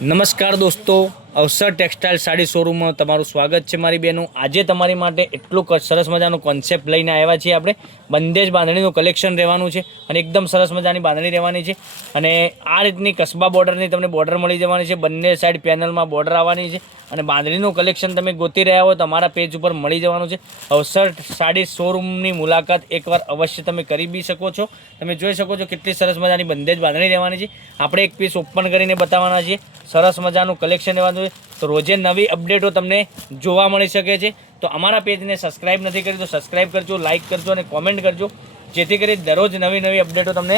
નમસ્કાર દોસ્તો. અવસર ટેક્સટાઇલ સાડી શોરૂમમાં તમારું સ્વાગત છે મારી બહેનો આજે તમારી માટે એટલું સરસ મજાનું કોન્સેપ્ટ લઈને આવ્યા છીએ આપણે. બંદેજ બાંધણીનું કલેક્શન રહેવાનું છે અને એકદમ સરસ મજાની બાંધણી રહેવાની છે. અને આ રીતની કસબા બોર્ડરની તમને બોર્ડર મળી જવાની છે. બંને સાઈડ પેનલમાં બોર્ડર આવવાની છે અને બાંધણીનું કલેક્શન તમે ગોતી રહ્યા હોય તો અમારા પેજ ઉપર મળી જવાનું છે. અવસર સાડી શોરૂમની મુલાકાત એકવાર અવશ્ય તમે કરી બી શકો છો. તમે જોઈ શકો છો કેટલી સરસ મજાની બંદેજ બાંધણી રહેવાની છે. આપણે એક પીસ ઓપન કરીને બતાવવાના છીએ. સરસ મજાનું કલેક્શન રહેવાનું છે તો રોજે નવી અપડેટો તમને જોવા મળી શકે છે. તો અમારા પેજને સબસ્ક્રાઈબ નથી કરી તો સબસ્ક્રાઈબ કરજો લાઇક કરજો અને કોમેન્ટ કરજો. જેથી કરી દરરોજ નવી નવી અપડેટો તમને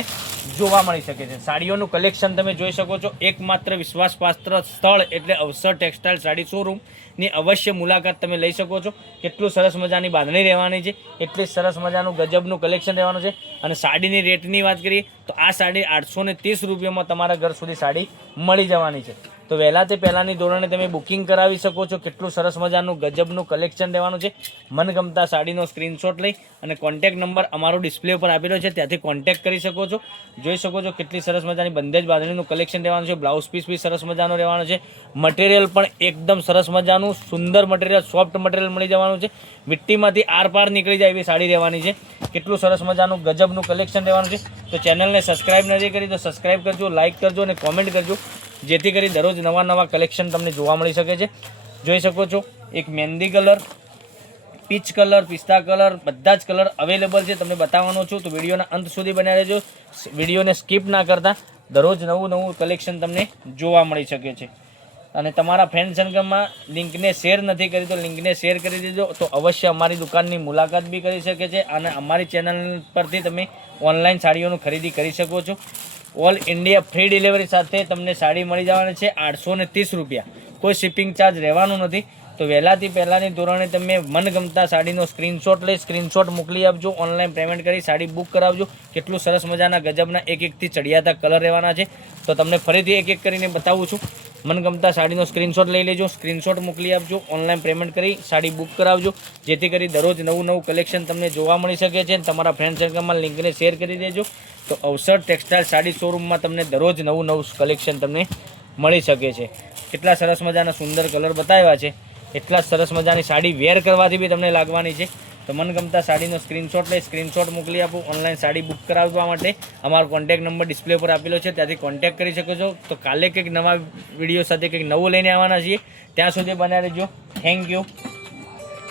જોવા મળી શકે છે. સાડીઓનું કલેક્શન તમે જોઈ શકો છો. એકમાત્ર વિશ્વાસપાત્ર સ્થળ એટલે અવસર ટેક્સટાઇલ સાડી શોરૂમની અવશ્ય મુલાકાત તમે લઈ શકો છો. કેટલું સરસ મજાની બાંધણી રહેવાની છે. એટલી સરસ મજાનું ગજબનું કલેક્શન રહેવાનું છે. અને સાડીની રેટની વાત કરીએ તો આ સાડી આઠસો ત્રીસ રૂપિયામાં તમારા ઘર સુધી સાડી મળી જવાની છે. તો વહેલા તે પહેલાંની ધોરણે તમે બુકિંગ કરાવી શકો છો. કેટલું સરસ મજાનું ગજબનું કલેક્શન રહેવાનું છે. મનગમતા સાડીનો સ્ક્રીનશોટ લઈ અને કોન્ટેક નંબર અમારો ડિસ્પ્લે ઉપર આપેલો છે. ત્યાંથી કોન્ટેક કરી શકો છો. જોઈ શકો છો કેટલી સરસ મજાની બંદેજ બાંધણીનું કલેક્શન રહેવાનું છે. બ્લાઉઝ પીસ બી સરસ મજાનો રહેવાનો છે. મટીરિયલ પણ એકદમ સરસ મજાનું સુંદર મટીરિયલ સોફ્ટ મટીરિયલ મળી જવાનું છે. મિટ્ટીમાંથી આરપાર નીકળી જાય એવી સાડી રહેવાની છે. કેટલું સરસ મજાનું ગજબનું કલેક્શન રહેવાનું છે. તો ચેનલને સબસ્ક્રાઇબ નથી કરી તો સબસ્ક્રાઇબ કરજો લાઇક કરજો અને કોમેન્ટ કરજો. જેથી કરી દરરોજ નવા નવા કલેક્શન તમને જોવા મળી શકે છે. જોઈ શકો છો, એક મહેંદી કલર પીચ કલર પિસ્તા કલર બધા જ કલર અવેલેબલ છે. તમને બતાવવાનો છું તો વિડીયોના અંત સુધી બન્યા રહેજો. વિડીયોને સ્કીપ ના કરતા દરરોજ નવું નવું કલેક્શન તમને જોવા મળી શકે છે. અને તમારા ફ્રેન્ડ સર્કલમાં લિંકને શેર નથી કરી તો લિંકને શેર કરી દેજો. તો અવશ્ય અમારી દુકાનની મુલાકાત બી કરી શકે છે અને અમારી ચેનલ પરથી તમે ઓનલાઈન સાડીઓનું ખરીદી કરી શકો છો. ઓલ ઇન્ડિયા ફ્રી ડિલિવરી સાથે તમને સાડી મળી જવાની છે આઠસો ત્રીસ રૂપિયા. કોઈ શિપિંગ ચાર્જ રહેવાનું નથી. તો વહેલાથી પહેલાંની ધોરણે તમે મનગમતા સાડીનો સ્ક્રીનશોટ લઈ સ્ક્રીનશોટ મોકલી આપજો. ઓનલાઈન પેમેન્ટ કરી સાડી બુક કરાવજો. કેટલું સરસ મજાના ગજબના એક એકથી ચડિયાતા કલર રહેવાના છે. તો તમને ફરીથી એક એક કરીને બતાવું છું. મનગમતા સાડીનો સ્ક્રીનશોટ લઈ લેજો. સ્ક્રીનશોટ મોકલી આપજો. ઓનલાઈન પેમેન્ટ કરી સાડી બુક કરાવજો. જેથી કરી દરરોજ નવું નવું કલેક્શન તમને જોવા મળી શકે છે. અને તમારા ફ્રેન્ડ સર્કલમાં લિંકને શેર કરી દેજો. તો અવસર ટેક્સટાઇલ સાડી શોરૂમમાં તમને દરરોજ નવું નવું કલેક્શન તમને મળી શકે છે. કેટલા સરસ મજાના સુંદર કલર બતાવ્યા છે. એટલા સરસ મજાની સાડી વેર કરવાથી બી તમને લાગવાની છે. તો મનગમતા સાડીનો સ્ક્રીનશોટ લઈ સ્ક્રીનશોટ મોકલી આપો. ઓનલાઈન સાડી બુક કરાવવા માટે અમારો કોન્ટેક નંબર ડિસ્પ્લે પર આપેલો છે. ત્યાંથી કોન્ટેક કરી શકો છો. તો કાલે કંઈક નવા વીડિયો સાથે કંઈક નવું લઈને આવવાના છીએ. ત્યાં સુધી બનાવી રહેજો. Thank you